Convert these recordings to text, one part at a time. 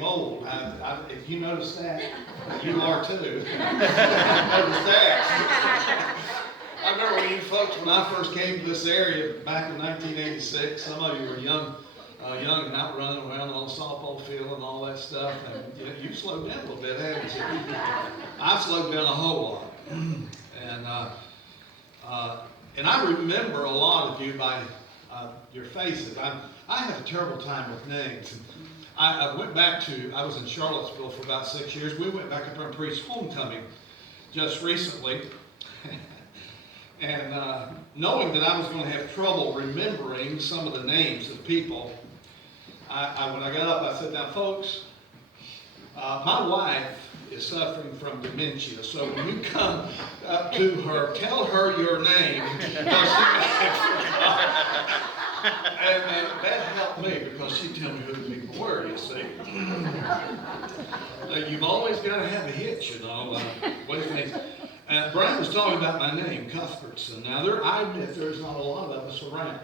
old. If you notice that, you are too. Notice that. I remember you folks, when I first came to this area back in 1986, some of you were young and out running around on the softball field and all that stuff. And you slowed down a little bit, haven't you? I slowed down a whole lot. And I remember a lot of you by your faces. I have a terrible time with names. I went back I was in Charlottesville for about 6 years. We went back up there and preached homecoming just recently. And knowing that I was going to have trouble remembering some of the names of people, when I got up, I said, now folks, my wife is suffering from dementia, so when you come up to her, tell her your name, because she may forgot. And that helped me, because she'd tell me who the people were, you see. You've always got to have a hitch, you know. Brian was talking about my name, Cuthbertson. Now, I admit there's not a lot of us around.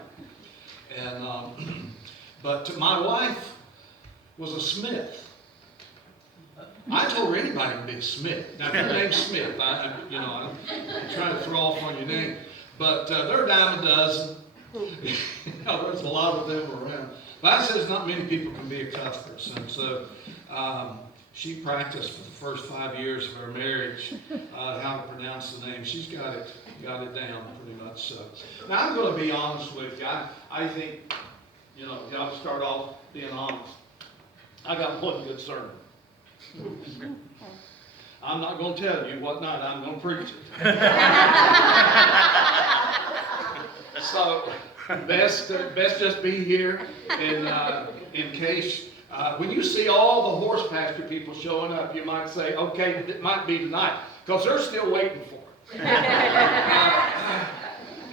But my wife was a Smith. I told her anybody can be a Smith. Now, if your name's Smith, I'm trying to throw off on your name. But they're a dime a dozen. There's a lot of them around. But I said not many people can be a Cuthbertson. So she practiced for the first 5 years of her marriage how to pronounce the name. She's got it down pretty much. So now I'm going to be honest with you. I think y'all start off being honest. I got one good sermon. I'm not going to tell you what night I'm going to preach it. So best just be here in case when you see all the horse pasture people showing up, you might say, okay, it might be tonight, because they're still waiting for it.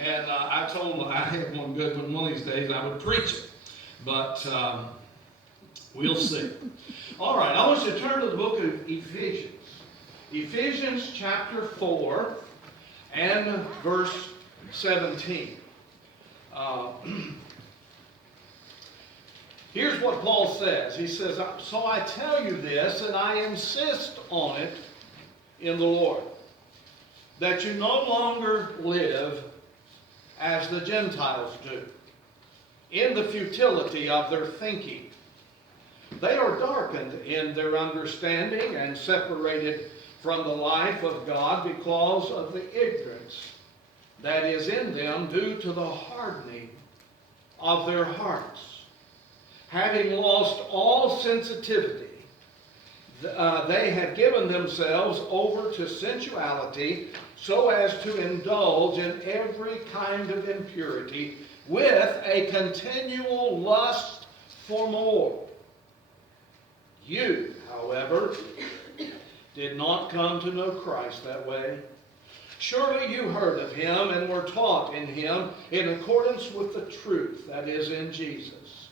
And I told them I had one good one of these days I would preach it, but we'll see. All right, I want you to turn to the book of Ephesians. Ephesians chapter 4 and verse 17. Here's what Paul says. He says, so I tell you this, and I insist on it in the Lord, that you no longer live as the Gentiles do, in the futility of their thinking. They are darkened in their understanding and separated from the life of God because of the ignorance that is in them due to the hardening of their hearts. Having lost all sensitivity, they have given themselves over to sensuality so as to indulge in every kind of impurity with a continual lust for more. You, however, did not come to know Christ that way. Surely you heard of him and were taught in him in accordance with the truth that is in Jesus.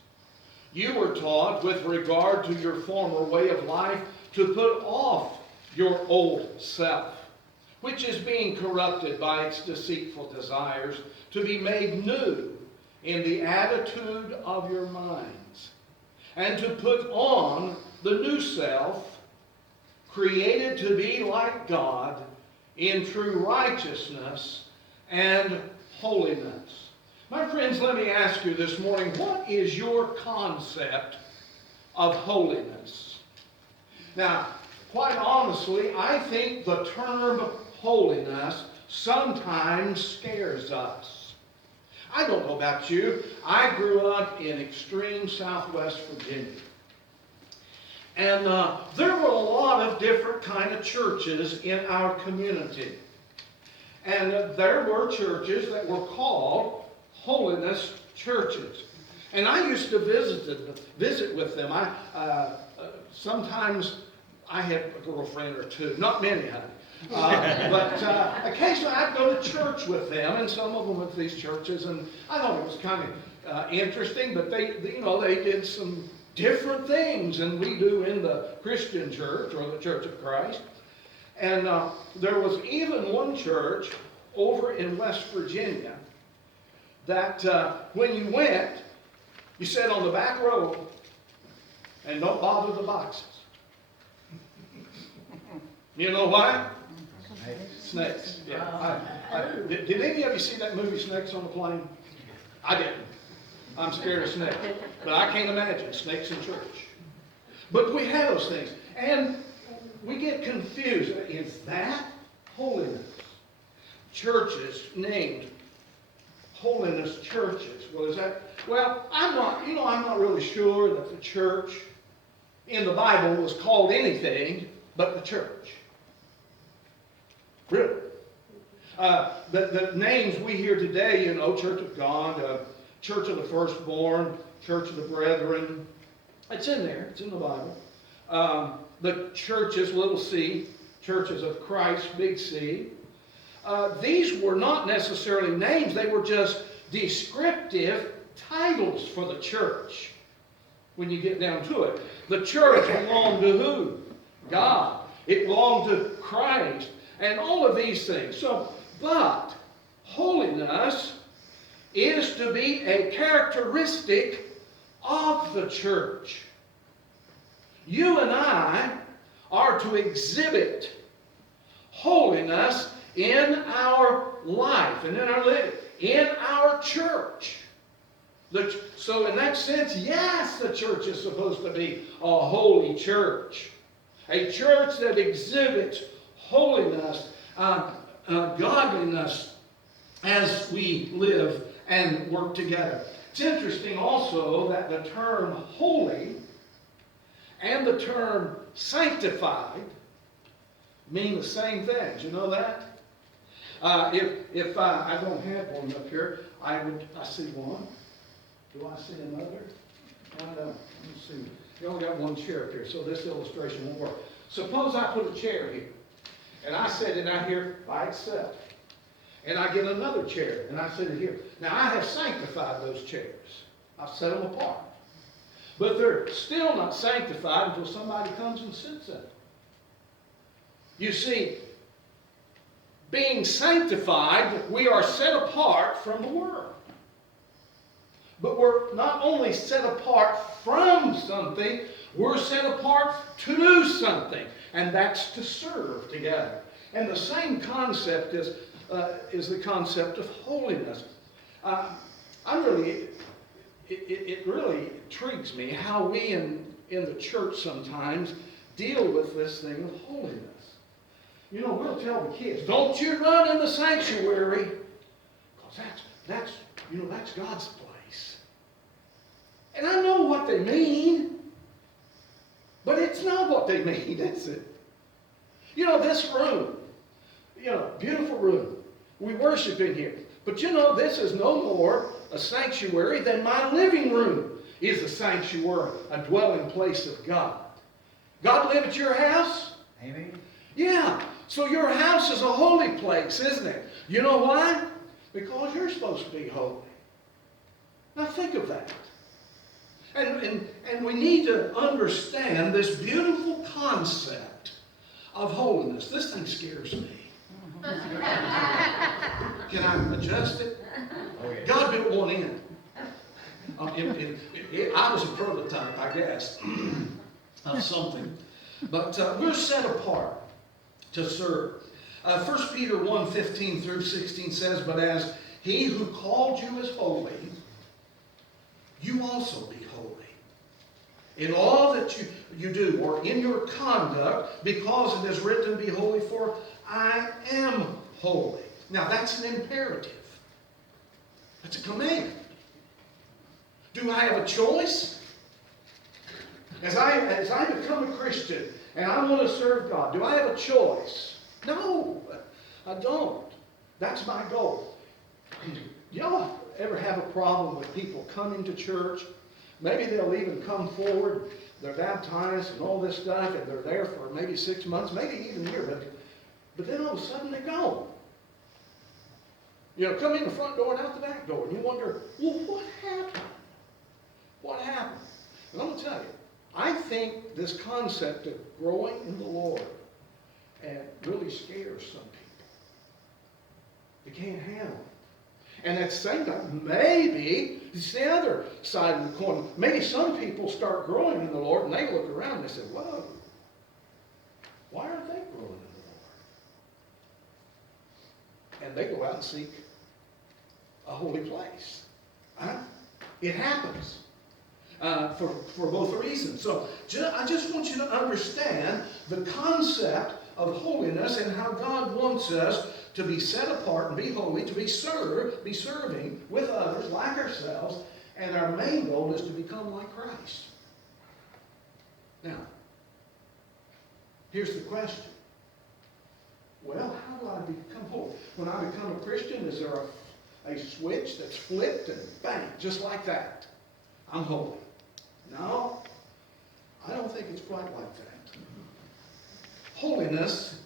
You were taught with regard to your former way of life to put off your old self, which is being corrupted by its deceitful desires, to be made new in the attitude of your minds, and to put on the new self, created to be like God in true righteousness and holiness. My friends, let me ask you this morning, what is your concept of holiness? Now, quite honestly, I think the term holiness sometimes scares us. I don't know about you. I grew up in extreme southwest Virginia. And there were a lot of different kind of churches in our community. And there were churches that were called holiness churches. And I used to visit with them. Sometimes I had a girlfriend or two, not many, honey. But occasionally I'd go to church with them, and some of them at these churches, and I thought it was kind of interesting, but they did some different things than we do in the Christian church or the Church of Christ. And there was even one church over in West Virginia that when you went, you sat on the back row, And don't bother the boxes. You know why? Snakes. Yeah. Did any of you see that movie, Snakes on the Plane? I didn't. I'm scared of snakes. But I can't imagine snakes in church. But we have those things. And we get confused. Is that holiness? Churches named holiness churches. Well, is that? Well, I'm not really sure that the church in the Bible was called anything but the church. Really. The names we hear today, Church of God, Church of the Firstborn, Church of the Brethren, it's in there. It's in the Bible. The churches, little c, Churches of Christ, big C. These were not necessarily names. They were just descriptive titles for the church. When you get down to it. The church belonged to who? God. It belonged to Christ. And all of these things. But holiness is to be a characteristic of the church. You and I are to exhibit holiness in our life and in our living, in our church. So in that sense, yes, the church is supposed to be a holy church. A church that exhibits holiness, godliness as we live and work together. It's interesting also that the term holy and the term sanctified mean the same things. You know that? If I don't have one up here, I see one. Do I see another? Let me see. You only got one chair up here, so this illustration won't work. Suppose I put a chair here, and I set it out here by itself. And I get another chair, and I set it here. Now, I have sanctified those chairs. I've set them apart. But they're still not sanctified until somebody comes and sits in them. You see, being sanctified, we are set apart from the world. But we're not only set apart from something, we're set apart to do something. And that's to serve together. And the same concept is the concept of holiness. It really intrigues me how we in the church sometimes deal with this thing of holiness. We'll tell the kids, don't you run in the sanctuary, because that's God's place. And I know what they mean, but it's not what they mean, is it? This room, beautiful room. We worship in here. But this is no more a sanctuary than my living room is a sanctuary, a dwelling place of God. God live at your house? Amen. Yeah. So your house is a holy place, isn't it? You know why? Because you're supposed to be holy. Now think of that. And we need to understand this beautiful concept of holiness. This thing scares me. Can I adjust it? Oh, yeah. God built one in. I was a prototype, I guess, of something. But we're set apart to serve. 1 Peter 1:15 through 16 says, but as he who called you is holy, you also be holy. In all that you do, or in your conduct, because it is written, be holy, for I am holy. Now that's an imperative. That's a command. Do I have a choice? As I become a Christian and I want to serve God, do I have a choice? No, I don't. That's my goal. Y'all ever have a problem with people coming to church? Maybe they'll even come forward, they're baptized and all this stuff, and they're there for maybe 6 months, maybe even a year, but then all of a sudden they're gone. Come in the front door and out the back door, and you wonder, well, what happened? What happened? And I'm going to tell you, I think this concept of growing in the Lord really scares some people. They can't handle it. And at the same time, maybe it's the other side of the coin. Maybe some people start growing in the Lord and they look around and they say, whoa, why aren't they growing in the Lord? And they go out and seek a holy place. It happens for both reasons. So I just want you to understand the concept of holiness and how God wants us to be set apart and be holy, to be serving with others like ourselves, and our main goal is to become like Christ. Now, here's the question. Well, how do I become holy? When I become a Christian, is there a switch that's flipped and bang, just like that? I'm holy. No, I don't think it's quite like that. Holiness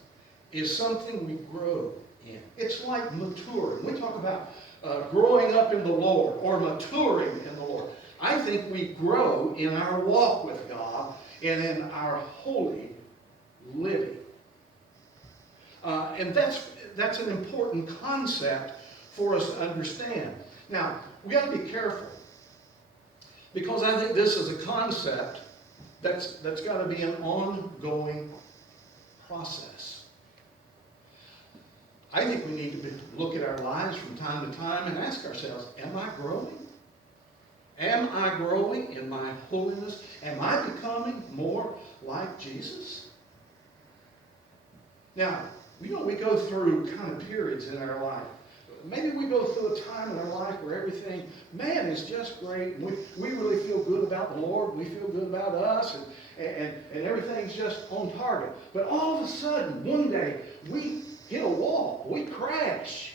is something we grow in. It's like maturing. We talk about growing up in the Lord or maturing in the Lord. I think we grow in our walk with God and in our holy living. And that's an important concept for us to understand. Now, we got to be careful, because I think this is a concept that's got to be an ongoing process. I think we need to look at our lives from time to time and ask ourselves, am I growing? Am I growing in my holiness? Am I becoming more like Jesus? Now, we go through kind of periods in our life. Maybe we go through a time in our life where everything, man, is just great. And we really feel good about the Lord. We feel good about us. And everything's just on target. But all of a sudden, one day, we hit a wall. We crash.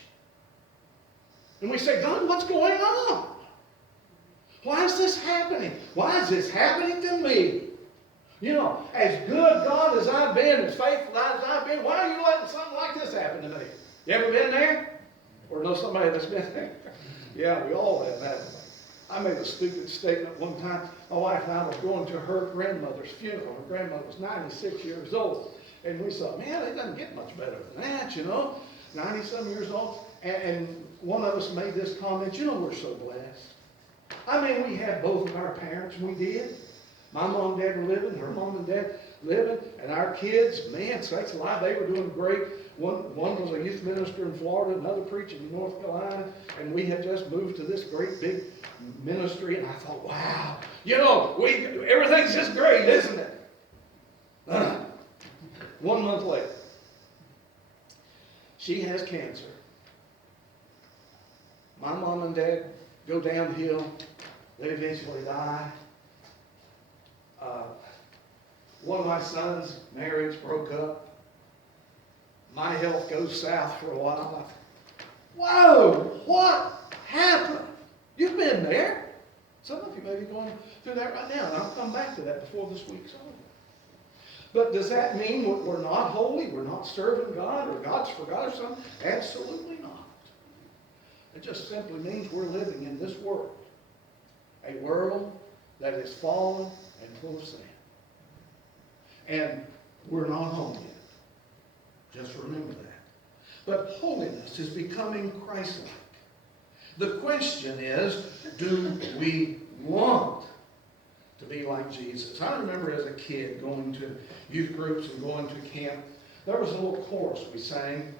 And we say, God, what's going on? Why is this happening? Why is this happening to me? You know, as good God as I've been, as faithful as I've been, why are you letting something like this happen to me? You ever been there? Or know somebody that's been there? Yeah, we all have, haven't we? I made a stupid statement one time. My wife and I were going to her grandmother's funeral. Her grandmother was 96 years old. And we thought, man, it doesn't get much better than that, you know. 90-some years old. And one of us made this comment, you know, we're so blessed. I mean, we had both of our parents. We did. My mom and dad were living, her mom and dad living, and our kids, man, sakes alive, they were doing great. One was a youth minister in Florida, another preaching in North Carolina, and we had just moved to this great big ministry, and I thought, wow, you know, everything's just great, isn't it? 1 month later, she has cancer. My mom and dad go downhill. They eventually die. One of my sons' marriage broke up. My health goes south for a while. Whoa, what happened? You've been there. Some of you may be going through that right now, and I'll come back to that before this week's over. But does that mean we're not holy, we're not serving God, or God's forgot or something? Absolutely not. It just simply means we're living in this world, a world that is fallen and full of sin. And we're not home yet. Just remember that. But holiness is becoming Christ-like. The question is, do we want to be like Jesus? I remember as a kid going to youth groups and going to camp. There was a little chorus we sang,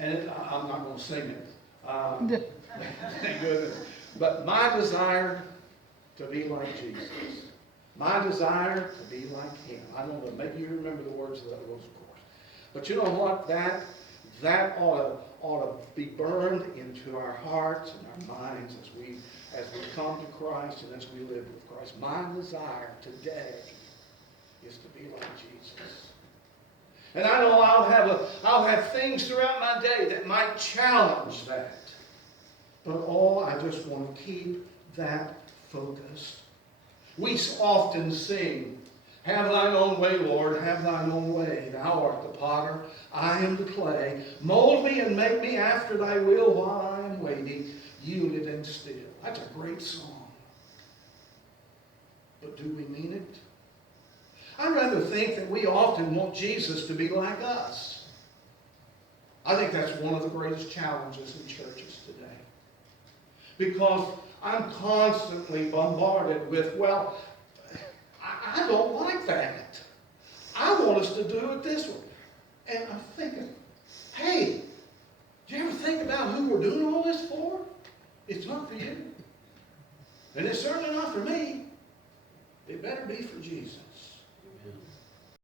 and I'm not going to sing it. Thank goodness. But my desire to be like Jesus. My desire to be like Him. I don't know, maybe you remember the words of that little chorus. But you know what? That ought to be burned into our hearts and our minds as we come to Christ and as we live with Christ. My desire today is to be like Jesus. And I know I'll have things throughout my day that might challenge that. But I just want to keep that focused. We often sing, have thine own way, Lord, have thine own way. Thou art the potter, I am the clay. Mold me and make me after thy will while I am waiting, yielded and still. That's a great song. But do we mean it? I rather think that we often want Jesus to be like us. I think that's one of the greatest challenges in churches today. because I'm constantly bombarded with, well, I don't like that. I want us to do it this way. And I'm thinking, hey, do you ever think about who we're doing all this for? It's not for you. And it's certainly not for me. It better be for Jesus.